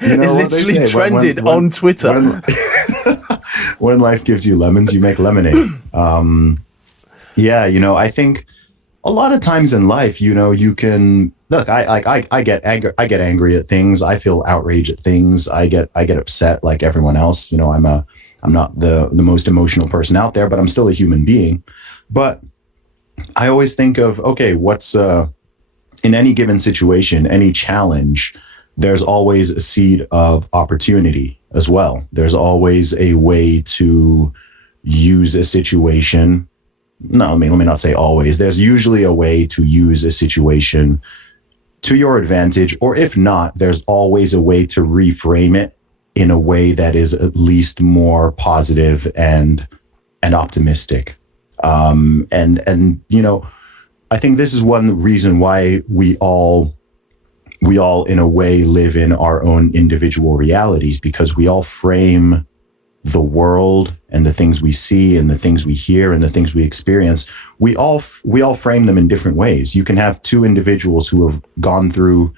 You It know what they literally say? trended on Twitter. When life gives you lemons, you make lemonade. Yeah, I think a lot of times in life, you can look. I get angry. I get angry at things. I feel outraged at things. I get upset like everyone else. I'm not the most emotional person out there, but I'm still a human being. But I always think of, okay, what's in any given situation, any challenge, there's always a seed of opportunity as well. There's always a way to use a situation. No, let me not say always. There's usually a way to use a situation to your advantage, or if not, there's always a way to reframe it in a way that is at least more positive and optimistic. And I think this is one reason why we all in a way live in our own individual realities, because we all frame the world and the things we see and the things we hear and the things we experience. We all frame them in different ways. You can have two individuals who have gone through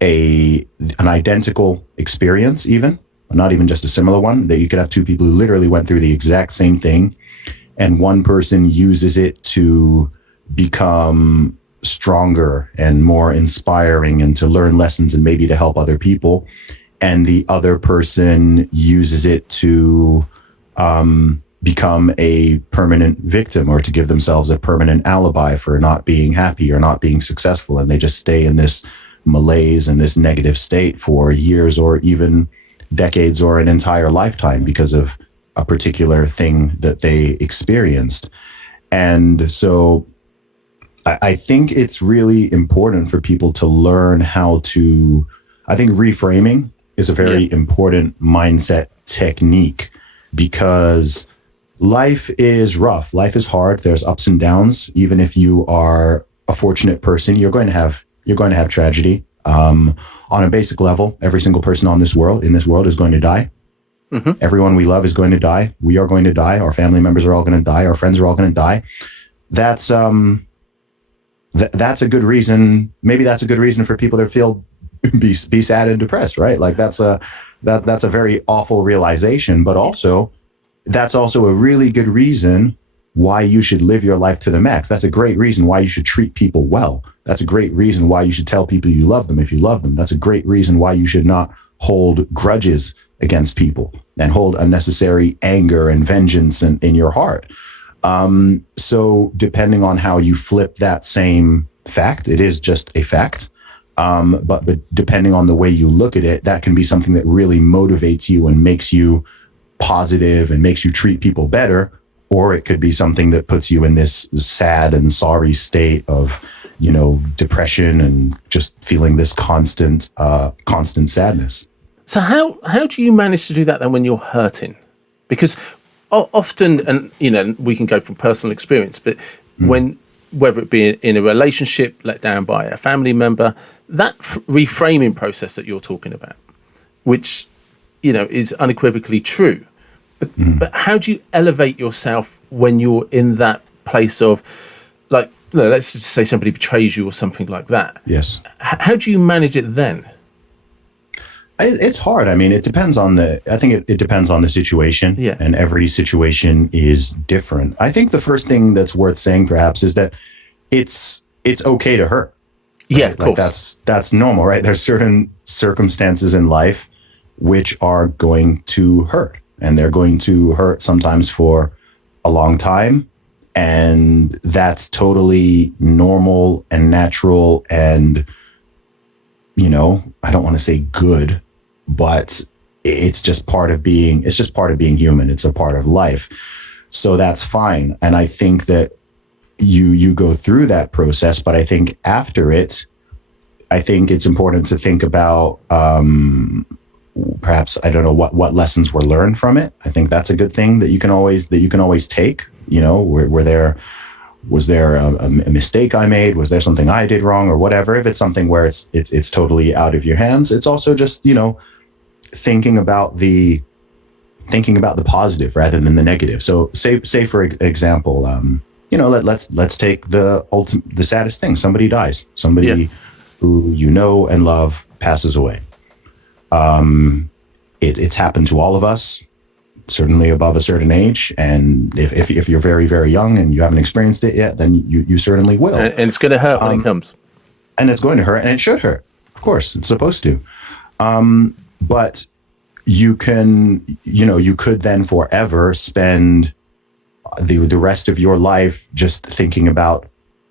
an identical experience, even not even just a similar one. That you could have two people who literally went through the exact same thing, and one person uses it to become stronger and more inspiring and to learn lessons and maybe to help other people. And the other person uses it to become a permanent victim, or to give themselves a permanent alibi for not being happy or not being successful. And they just stay in this malaise and this negative state for years or even decades or an entire lifetime because of a particular thing that they experienced. And so I think it's really important for people to learn how to, I think reframing is a very important mindset technique, because life is rough. Life is hard. There's ups and downs. Even if you are a fortunate person, you're going to have tragedy. On a basic level, every single person in this world is going to die. Mm-hmm. Everyone we love is going to die. We are going to die. Our family members are all going to die. Our friends are all going to die. That's that's a good reason. Maybe that's a good reason for people to feel be sad and depressed, right? Like that's a very awful realization, but also that's also a really good reason why you should live your life to the max. That's a great reason why you should treat people well. That's a great reason why you should tell people you love them if you love them. That's a great reason why you should not hold grudges against people and hold unnecessary anger and vengeance in your heart. So depending on how you flip that same fact, it is just a fact. But depending on the way you look at it, that can be something that really motivates you and makes you positive and makes you treat people better. Or it could be something that puts you in this sad and sorry state of, depression and just feeling this constant sadness. So how do you manage to do that then when you're hurting? Because often, and we can go from personal experience, but whether it be in a relationship let down by a family member, that reframing process that you're talking about, which is unequivocally true, but how do you elevate yourself when you're in that place of, like, let's just say somebody betrays you or something like that? Yes. How do you manage it then? It's hard. I mean, it depends on it depends on the situation, and every situation is different. I think the first thing that's worth saying perhaps is that it's okay to hurt. Right? Yeah, of course. Like that's normal, right? There's certain circumstances in life which are going to hurt, and they're going to hurt sometimes for a long time. And that's totally normal and natural and, I don't want to say good, but it's just part of being human. It's a part of life. So that's fine. And I think that you go through that process, but I think after it, I think it's important to think about, perhaps, I don't know what lessons were learned from it. I think that's a good thing that you can always take. Was there a mistake I made? Was there something I did wrong or whatever? If it's something where it's totally out of your hands, it's also just, thinking about the positive rather than the negative. So say for example, let's take the saddest thing. Somebody dies. Somebody who and love passes away. It's happened to all of us, certainly above a certain age. And if you're very, very young and you haven't experienced it yet, then you certainly will. And it's going to hurt when it comes. And it's going to hurt, and it should hurt. Of course, it's supposed to. But you could then forever spend the rest of your life just thinking about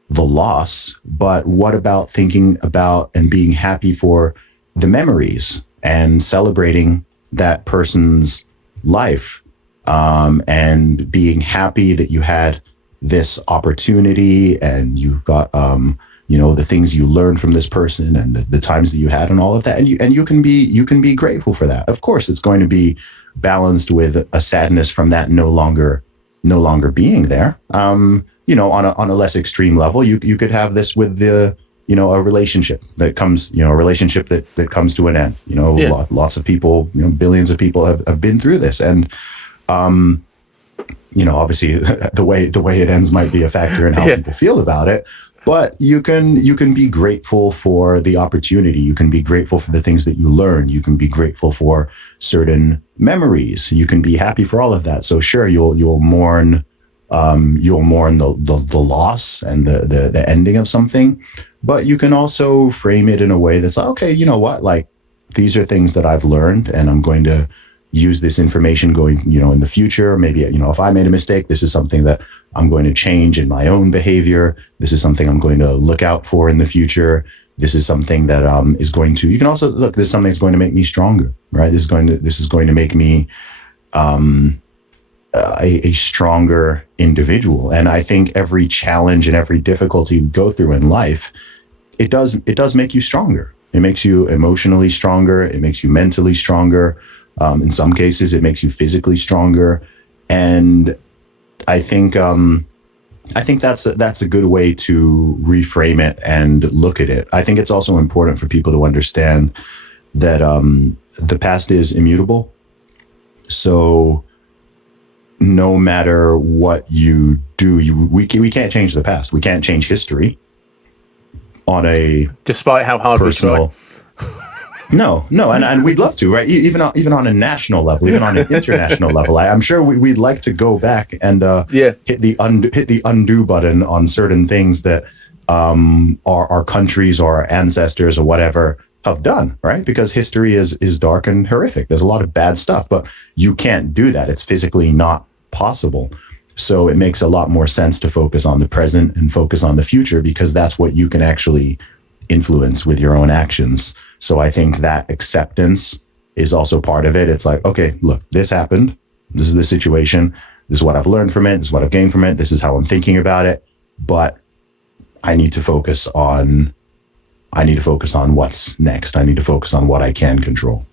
the loss. But what about thinking about and being happy for the memories and celebrating that person's life, and being happy that you had this opportunity and you've got, the things you learned from this person and the times that you had and all of that. And you can be grateful for that. Of course, it's going to be balanced with a sadness from that no longer being there. On a less extreme level, you could have this with a relationship that comes, that comes to an end. Lots of people, billions of people have been through this. And, obviously the way it ends might be a factor in how people feel about it. But you can be grateful for the opportunity. You can be grateful for the things that you learn. You can be grateful for certain memories. You can be happy for all of that. So sure, you'll mourn the loss and the ending of something, but you can also frame it in a way that's like, okay, you know what? Like, these are things that I've learned, and I'm going to use this information going, in the future. Maybe, if I made a mistake, this is something that I'm going to change in my own behavior. This is something I'm going to look out for in the future. This is something that is going to, you can also look, this is something that's going to make me stronger, right? This is going to make me a stronger individual. And I think every challenge and every difficulty you go through in life, it does make you stronger. It makes you emotionally stronger. It makes you mentally stronger. In some cases, it makes you physically stronger. And I think that's a good way to reframe it and look at it. I think it's also important for people to understand that the past is immutable. So no matter what you do, we can't change the past. We can't change history on a despite how hard personal. We try. No, and we'd love to, right? Even on a national level, even on an international level. I'm sure we'd like to go back and hit the undo button on certain things that our countries or our ancestors or whatever have done, right? Because history is dark and horrific. There's a lot of bad stuff, but you can't do that. It's physically not possible. So it makes a lot more sense to focus on the present and focus on the future, because that's what you can actually influence with your own actions. So I think that acceptance is also part of it. It's like, okay, look, this happened. This is the situation. This is what I've learned from it. This is what I've gained from it. This is how I'm thinking about it. But I need to focus on what's next. I need to focus on what I can control.